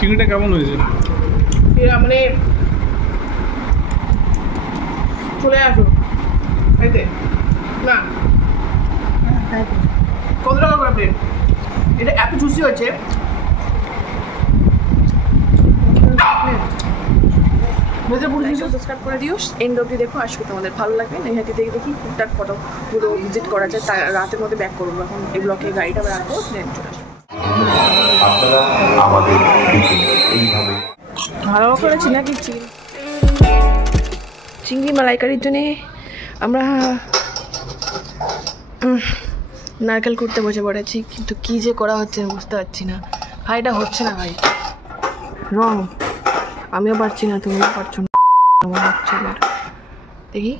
চিংড়িটা কেমন হয়েছে? মানে চলে আসো খাইতে না। কত টাকা করে প্লেট? এটা এত জুসি হয়েছে। সাবস্ক্রাইব করে দিও, এন্ড অবধি দেখো, আজকে তোমাদের ভালো লাগবে। নৈহাটি থেকে দেখি টুকটাক ফটো পুরো ভিজিট করা যায়, তাই রাতের মধ্যে ব্যাক করবো। এখন এই ব্লকে গাড়িটা রাখবো, দেন চলে আসবো। ভালো করেছি নাকি চিংড়ি মালাইকারির জন্যে আমরা নারকেল করতে বসে পড়েছি, কিন্তু কি যে করা হচ্ছে বুঝতে পারছি না। ভাই এটা হচ্ছে না ভাই, রং আমিও পারছি না, তুমিও পারছো না, আমার হচ্ছে না। দেখি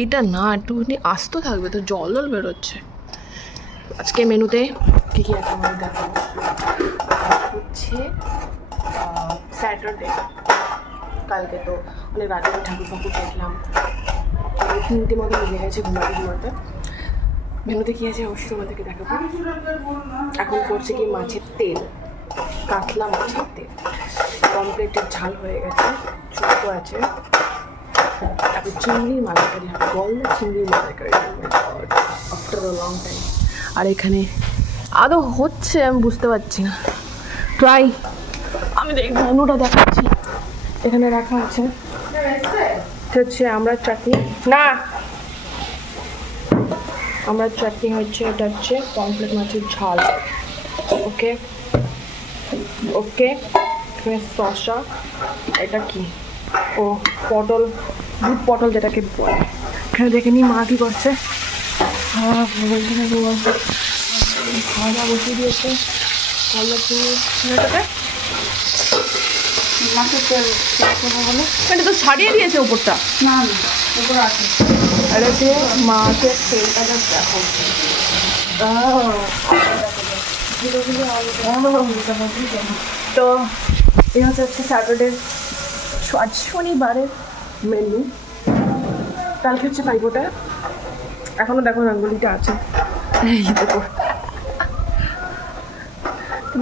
এইটা না একটুখানি আস্ত থাকবে, তো জল জল বেরোচ্ছে। আজকে মেনুতে কী কী আছে আমাদের দেখাবো। হচ্ছে স্যাটারডে, কালকে তো অনেক রাতে ঠাকুর ফাকুর দেখলাম, 3টে মতো বেজে গেছে ঘুমাতে। মেনুতে কী আছে অবশ্যই তোমাদেরকে দেখাবো। এখন করছে কি মাছের তেল, কাতলা মাছের তেল, কমপ্লিটের ঝাল হয়ে গেছে, ছোটো আছে, তারপর চিংড়ির মালাইকারি হবে, গলদা চিংড়ির মালাইকারি আফটার আ লং টাইম। আর এখানে আদৌ হচ্ছে আমি বুঝতে পারছি না, ট্রাই আমি মেনুটা দেখাচ্ছি। এখানে রাখা আছে হচ্ছে আমরা চাটনি, না আমরা চাটনি হচ্ছে, এটা হচ্ছে পমফ্রেট মাছের ঝাল, ওকে ওকে। এখানে শসা, এটা কি ও পটল, দুধ পটল যেটাকে বলে। এখানে দেখে নি মা কী করছে, খাওয়া দাওয়া বসিয়ে দিয়েছে। কলা চিংড়িটাকে মাছের তেল বলে, এটা তো ছাড়িয়ে দিয়েছে উপরটা, না না উপরে আছে। আর যে মাছের তেলটা দেখো, তো এই হচ্ছে স্যাটারডে, আজ শনিবারের মেনু। কালকে হচ্ছে পাইবোটা, এখনো দেখো রঙ্গোলিটা আছে, এই দেখো।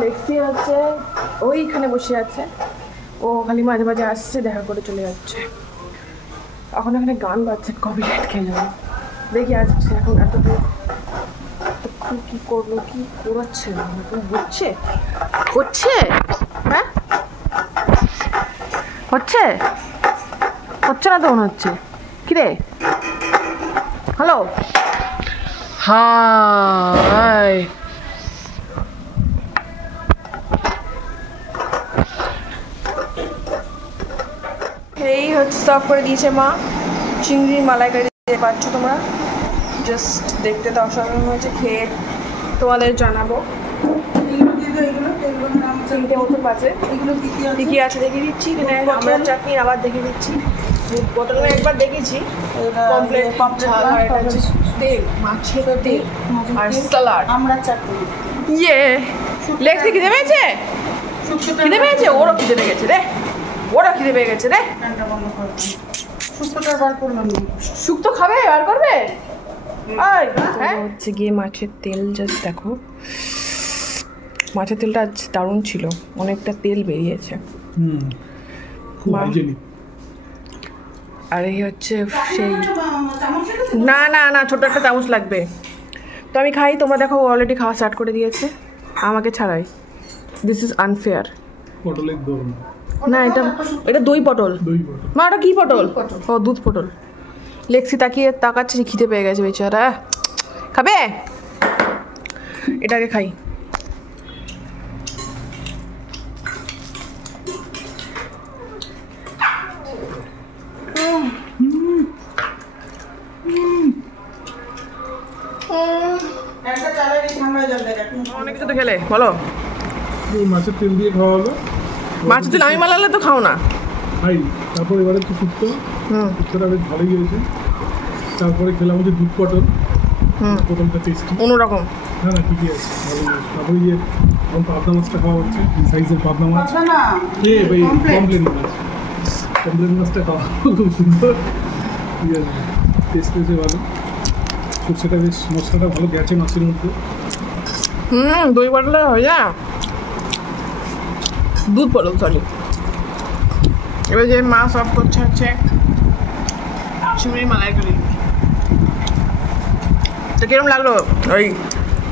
নেক্সট হচ্ছে ওইখানে বসে আছে, ও খালি মাঝে মাঝে আসছে, দেখা করে চলে যাচ্ছে। এখন এখানে গান বাজছে, কপিরাইট খেয়ে যাবে। দেখি আসছে এখন এতটুকু কি করলো, কি করাচ্ছে, হচ্ছে হচ্ছে হ্যাঁ হচ্ছে হচ্ছে না তো মনে হচ্ছে। কিরে হ্যালো, হাই, এই হচ্ছে সার্ভ করে দিয়েছে মা চিংড়ি মালাইকারি, পাচ্ছ তোমরা, জাস্ট দেখতে তো অসাধারণ হয়েছে, খেয়ে তোমাদের জানাবো। 3টে মতো বাজে, কী কী আছে দেখিয়ে দিচ্ছি। এখানে আমরা চাটনি আবার দেখিয়ে দিচ্ছি, বোতলে একবার দেখেছি, কমপ্লিট তেল, মাছের তেল আর স্যালাড, আমরা চাটনি। ইয়ে লেগসে খিদে পেয়েছে, খিদে পেয়েছে, ওরও খিদে পেয়ে গেছে রে, ওরা খিদে পেয়ে গেছে রে। শুক্তোটা বার করলাম, শুক্তো খাবে, বার করবে। হচ্ছে গিয়ে মাছের তেল, জাস্ট দেখো মাছের তেলটা আজ দারুণ ছিল, অনেকটা তেল বেরিয়েছে। আর এই হচ্ছে সেই, না না না ছোট একটা চামচ লাগবে। তো আমি খাই, তোমরা দেখো অলরেডি খাওয়া স্টার্ট করে দিয়েছে আমাকে ছাড়াই। This is unfair. না এটা এটা দই পটল, মা ওটা কি পটল? ও দুধ পটল। লেক্সি তাকাচ্ছে, খিদে পেয়ে গেছে বেচারা, খাবে, এটাকে খাই। অনেক কিছু তো খেলে বলো, মাছের তেল দিয়ে খাওয়া হলো। মাছের তেল আমি মালালে তো খাও না, খাই। তারপর এবারে একটু শুক্তো, শুক্তোটা বেশ ভালোই হয়েছে। তারপরে খেলাম হচ্ছে দুধ পটল, পটলটা টেস্টি অন্যরকম। না না ঠিকই আছে, ভালোই। তারপরে যে এখন পাবদা মাছটা খাওয়া হচ্ছে, এই সাইজের পাবদা মাছ, কমপ্লেন মাছ, কমপ্লেন মাছটা খাওয়া খুব সুন্দর, ঠিক আছে, টেস্ট হয়েছে ভালো। সরষেটা বেশ, মশলাটা ভালো গেছে মাছের মধ্যে। দই পটলে হয়ে যায়। দুধ পটল, সরি। এবার যে মা সার্ভ করছে হচ্ছে চিংড়ি মালাইকারি। তো কিরম লাগলো ওই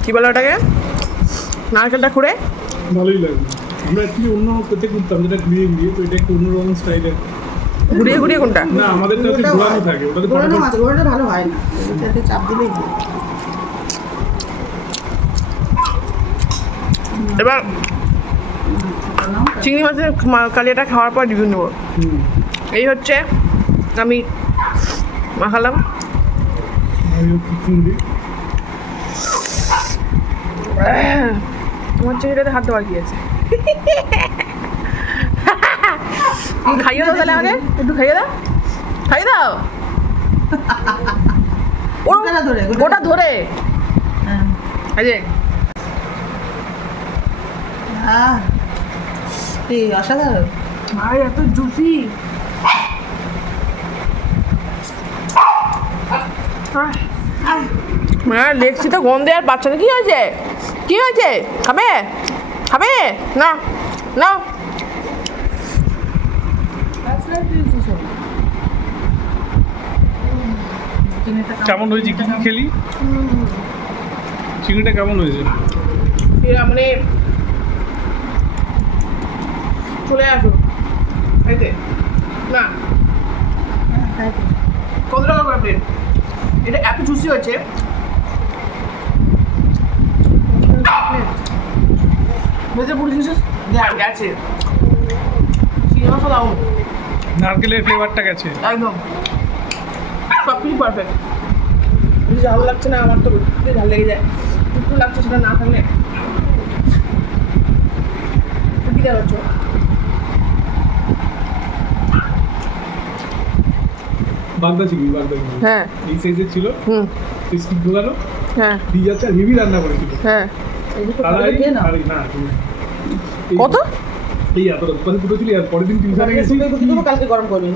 কি বলে ওটাকে, নারকেলটা খুঁড়ে? ভালোই লাগলো। আমরা একটু অন্য পেতে করতাম, যেটা ঘুরিয়ে ঘুরিয়ে, তো এটা একটু অন্যরকম স্টাইলের। ঘুরিয়ে ঘুরিয়ে কোনটা? না, আমাদের কাছে ঘোরানো থাকে, ওটাতে ঘোরানো আছে, ঘোরানো ভালো হয় না, এটাতে চাপ দিলেই হয়। এবার চিংড়ি মাছের কালিয়াটা খাওয়ার পর রিভিউ নেবো। এই হচ্ছে আমি মাখালাম। তোমার চিংড়িটাতে হাত দেওয়ার কি আছে? খাইয়ে দাও তাহলে আমাকে, একটু খাইয়ে দাও, খাইয়ে দাও। ওটা ধরে অসাধারণ, ভাই এত জুসি। দেখছি তো গন্ধে। আর বাচ্চাদের কি হয়েছে? কি হয়েছে? খাবে খাবে না? না কেমন হয়েছে? কি কি খেলি? চিংড়িটা কেমন হয়েছে? মানে চলে আসো খাইতে। না কত টাকা করে প্লেট? এটা এত জুসি হয়েছে। ভেতরে পুরো জিনিস গেছে, চিংড়ি মাছ দাও, নারকেলের ফ্লেভারটা গেছে একদম সব কিছু পারফেক্ট। বেশি ঝাল লাগছে না, আমার তো ঝাল লেগে যায়। একটু লাগছে, সেটা না থাকলে কি দেখাচ্ছ? বাগদা চিংড়ি, বাগদা চিংড়ি হ্যাঁ এই সাইজের ছিল। স্টিক ঢোকানো, হ্যাঁ ঠিক আছে। হেভি রান্না করেছিল। হ্যাঁ কত? এই এত দুটো ছিল। আর পরের দিন টিউশনে গেছি, কালকে গরম করবি।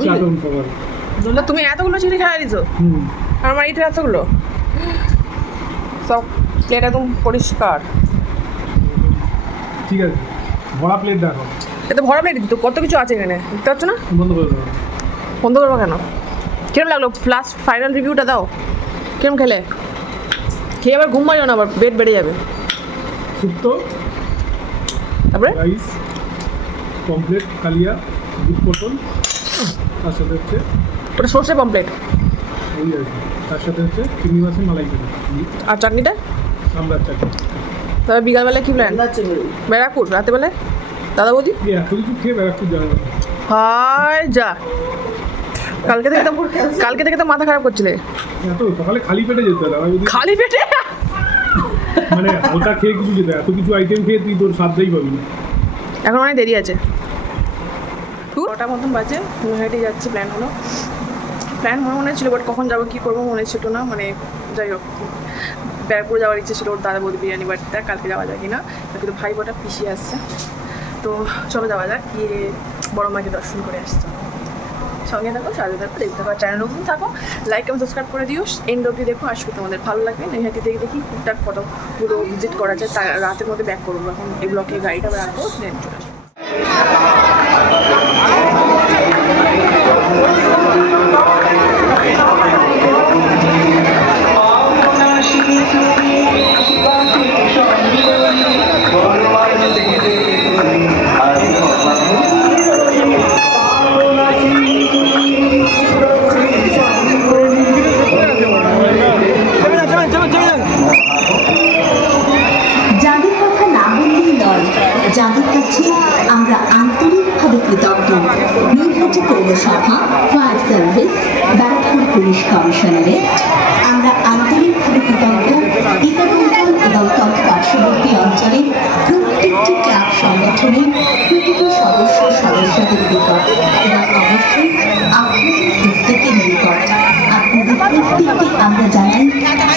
তুমি এতগুলো চিংড়ি খাওয়া দিছো? আর আমার এটা এতগুলো সব প্লেট একদম পরিষ্কার। ঠিক আছে, ভরা প্লেট দেখো। এত ভরা প্লেট তো কত কিছু আছে এখানে, দেখতে পাচ্ছ না? বন্ধ করে দেবো। বন্ধ করবো কেন? কিরম লাগলো? লাস্ট ফাইনাল রিভিউটা দাও। কিরম খেলে? খেয়ে আবার ঘুম মারিও না, আবার পেট বেড়ে যাবে। শুক্তো, তারপরে রাইস, কমপ্লেট, কালিয়া, দুধ পটল, তার সাথে হচ্ছে ওটা সর্ষে পমপ্লেট, ওই আর কি। তার সাথে হচ্ছে চিংড়ি মাছের মালাইকারি আর চাটনিটা আমরা চাটনি। তবে বিকালবেলায় কি প্ল্যান? ব্যারাকপুর রাতেবেলায় দাদা বৌদি? এত কিছু খেয়ে ব্যারাকপুর যাবে না। হায় যা, কালকে থেকে তো মাথা খারাপ করছিলে। এত সকালে খালি পেটে যেতে হবে। খালি পেটে মানে হালকা খেয়ে কিছু যেতে, এত কিছু আইটেম খেয়ে তুই তোর সাধ্যই পাবি না। এখন অনেক দেরি আছে। 9টা মতন বাজে, নৈহাটি যাচ্ছি। প্ল্যান মনে ছিল, বাট কখন যাবো কী করবো মনে ছিল না। মানে যাই হোক, ব্যারাকপুর যাওয়ার ইচ্ছে ছিল ওর দাদা বৌদি বিরিয়ানি বাড়িতে। কালকে যাওয়া যায় কিনা, কিন্তু ভাই বোটা পিছিয়ে আসছে। তো চলো যাওয়া যাক, গিয়ে বড় মাকে দর্শন করে আসছে। সঙ্গে থাকো, সাথে থাকো, দেখতে থাকো। চ্যানেল নতুন থাকো, লাইক এবং সাবস্ক্রাইব করে দিও। এন্ড অবধি দেখো, আসবে তোমাদের ভালো লাগবে। নৈহাটি থেকে দেখি টুকটাক কতগুলো ভিজিট করা যায়, তার রাতের মধ্যে ব্যাক করবো। এখন এই ব্লকে গাড়িটা রাখবো, দেন চলে আসবো। যাদের কথা না বললেই নয়, যাদের কাছে আমরা আন্তরিকভাবে কৃতজ্ঞ। নৈহাটি পৌরসভা, fire service, Barrackpore police commissionerate, আমরা আন্তরিকভাবে কৃতজ্ঞ। দীপাবন্ধন এবং তৎপার্শ্ববর্তী অঞ্চলের প্রত্যেকটি ক্লাব সংগঠনের প্রতিটি সদস্যদের নিকট এবং অবশ্যই আপনাদের প্রত্যেকের নিকট আপনাদের প্রত্যেককে আমরা জানাই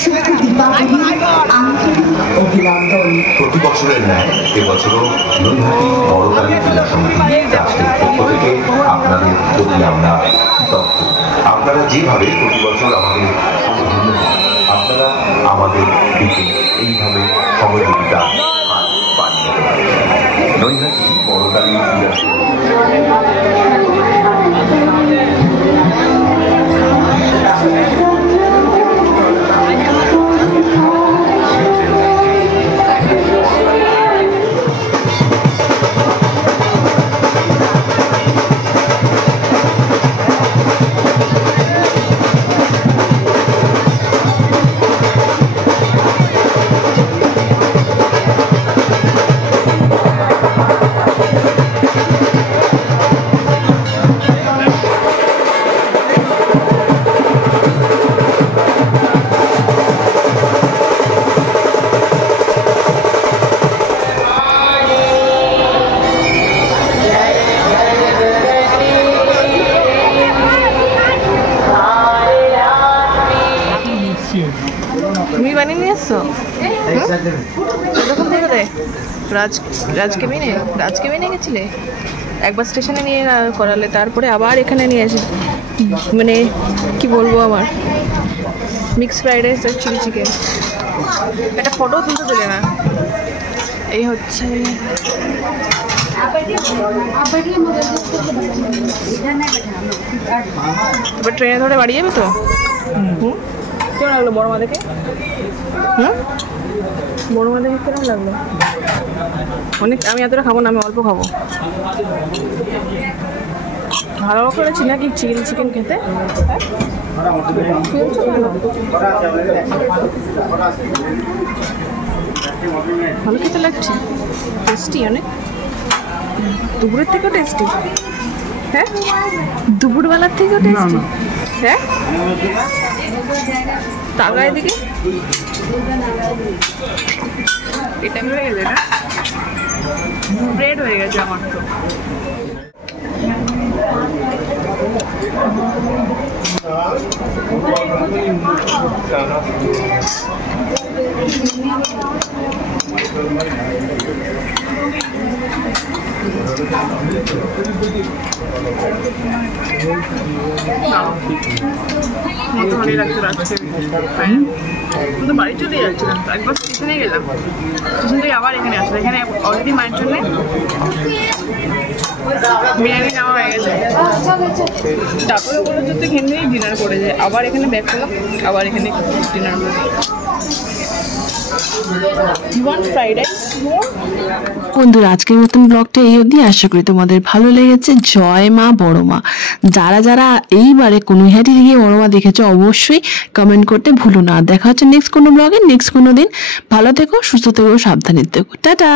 শুভ দীপাবলির আন্তরিক অভিনন্দন। প্রতি বছরের ন্যায় এবছরও নৈহাটি বড়কালী ক্রীড়া সমিতি ট্রাস্টের পক্ষ থেকে আপনাদের প্রতি আমরা কৃতজ্ঞ। আপনারা যেভাবে প্রতি বছর আমাদের আপনারা আমাদের দিকে এইভাবে সহযোগিতা পান। নৈহাটি বড়কালী রাজকেবিনে গেছিলে? একবার স্টেশনে নিয়ে করালে, তারপরে আবার এখানে নিয়ে আসে, মানে কি বলবো, আমার মিক্স ফ্রাইড রাইস আর চিলি চিকেন। একটা ফটো তুলতে দিলে না। এই হচ্ছে এবার ট্রেনে ধরে বাড়ি যাবে তো? কেমন লাগলো বড় মা দেখে? বড় মা দেখে কেমন লাগলো? অনেক, আমি এতটা খাবো না, আমি অল্প খাবো। ভালো করেছি নাকি চিলি চিকেন খেতে? ভালো খেতে লাগছে, টেস্টি অনেক, দুপুরের থেকেও টেস্টি। হ্যাঁ, দুপুরবেলার থেকেও টেস্টি। হ্যাঁ, তাকায় দিকে এটা হয়ে গেছে না, ব্রেড হয়ে গেছে আমার তো। বাড়ি চলে যাচ্ছিলাম, একবার স্টেশনে গেলাম, স্টেশন থেকে আবার এখানে আসলাম। এখানে অলরেডি মায়ের জন্য বিরিয়ানি নেওয়া হয়ে গেছে। তারপরে ওগুলো যদি এখানে ডিনার করে যায়, আবার এখানে ব্যাক করলাম, আবার এখানে ডিনার করে। বন্ধুরা, আজকের মতন ব্লগটা এই অবধি। আশা করি তোমাদের ভালো লেগেছে। জয় মা বড় মা। যারা যারা এইবারে কনুইহাটি গিয়ে বড় মা দেখেছো অবশ্যই কমেন্ট করতে ভুলো না। দেখা হচ্ছে নেক্সট কোনো ব্লগে, নেক্সট কোনো দিন। ভালো থেকো, সুস্থ থেকো, সাবধানে থেকো। টাটা।